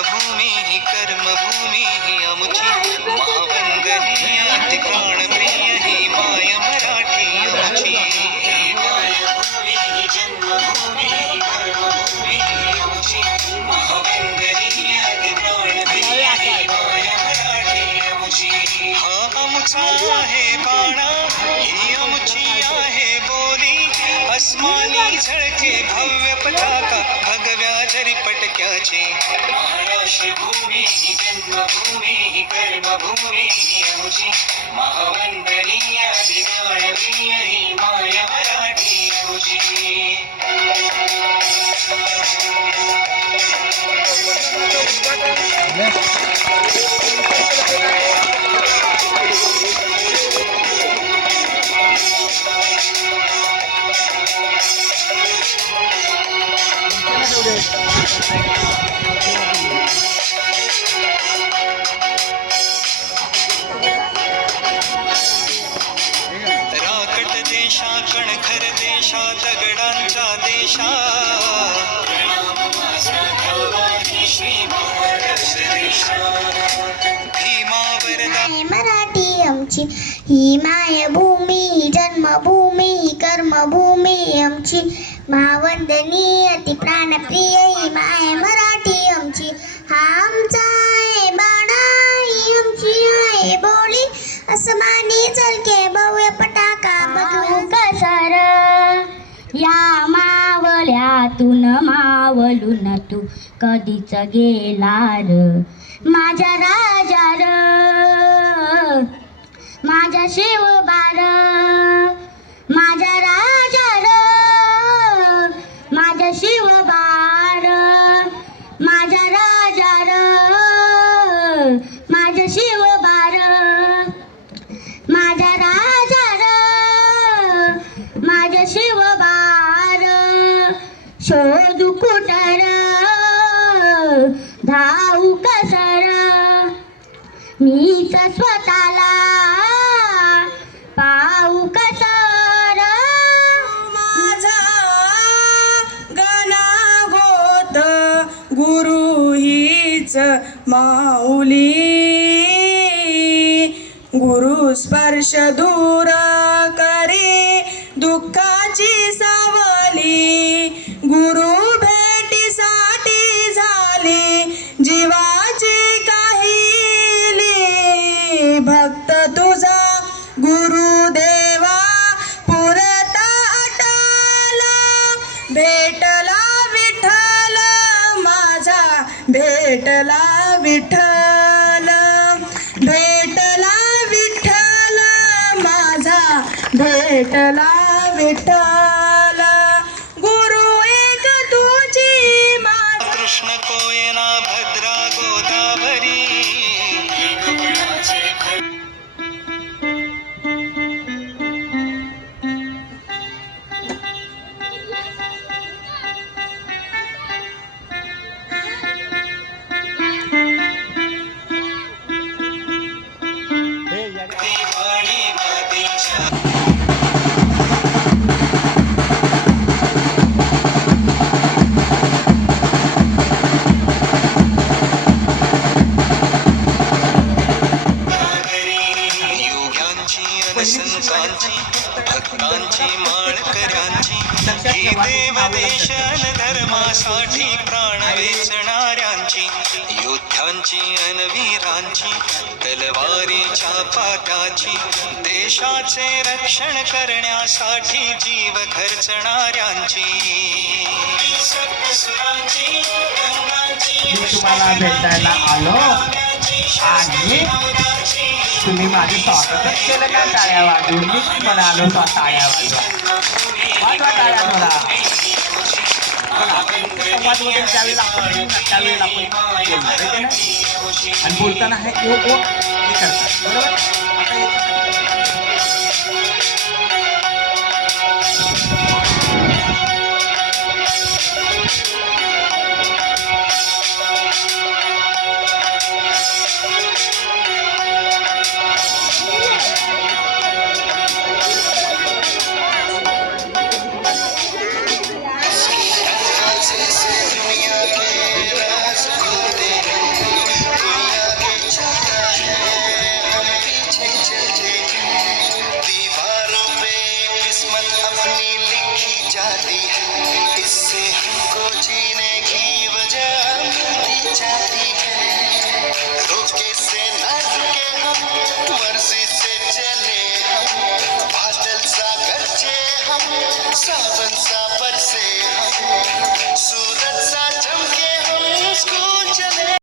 जन्मभूमी ही कर्मभूमी ही आमची महावंदनीय अति प्राणप्रिय ही माय मराठी आमची मायभूमी ही जन्मभूमी ही कर्मभूमी ही आमची महावंदनीय अति प्राणप्रिय ही माय मराठी आमची हा आमचा आहे बाणा ही आमची आहे बोली अस्मानी झळके भव्य पताका भगव्या जरी पटक्याची महाराष्ट्र भूमी ही जन्मभूमी ही कर्मभूमी ही आमची महावंदनीय दिवाळप्रिय ही माय मराठी आमची राकट देशा कणखर देशा दगडांचा देशा श्री महाराष्ट्र देशा भीमा वरदा मराठी आमची ही मायभूमी ही जन्मभूमी ही कर्मभूमी आमची महावंदनीय अति प्राणप्रिय ही माय मराठी आमची हा आमचा आहे बाणा ही आमची आहे बोली अस्मानी चलके भव्य पटाका बघू कसर या मावल्यातून मावलून तू कधीच गेलार माझ्या राजार माझ्या शिवबार माझ्या राजार माझ्या शिवबार माझ्या राजार माझ्या शिवबार माझ्या राजार माझ्या शिवबार शोधू कुटर धाऊ कसर मीच स्वतःला पाहू कसर माझा गणा होत गुरु हीच माऊली गुरु स्पर्श दूर करे दुःखाची सावली गुरु भेटीसाठी झाली जीवाची काहिली भक्त तुझा गुरुदेवा पुरता अटला भेटला विठ्ठल माझा भेटला विठ्ठल भेटला विठ्ठल माझा भेटला विठ्ठल गुरु एक तुझी माझा कृष्ण कोयना भद्रा गोदावरी दिवाळी मातीच्या योग्यांची अनसंतांची भक्तांची माळकऱ्यांची ही देवदेशन धर्मासाठी प्राण वेचणाऱ्यांची योद्ध्यांची अनवीरांची तलवारीच्या पाटाची देशाचे रक्षण करण्यासाठी जीव खर्चणाऱ्यांची मी तुम्हाला भेटायला आलो आणि तुम्ही माझे स्वागतच केलं का टाळ्या वाजवून मी तुम्हाला आलो टाळ्या वाजवा वाजवा टाळ्या मला संवाद वगैरे त्यावेळेला आपण बोलणार आहे की नाही आणि बोलताना हे ओ ओ हे करतात बरोबर आता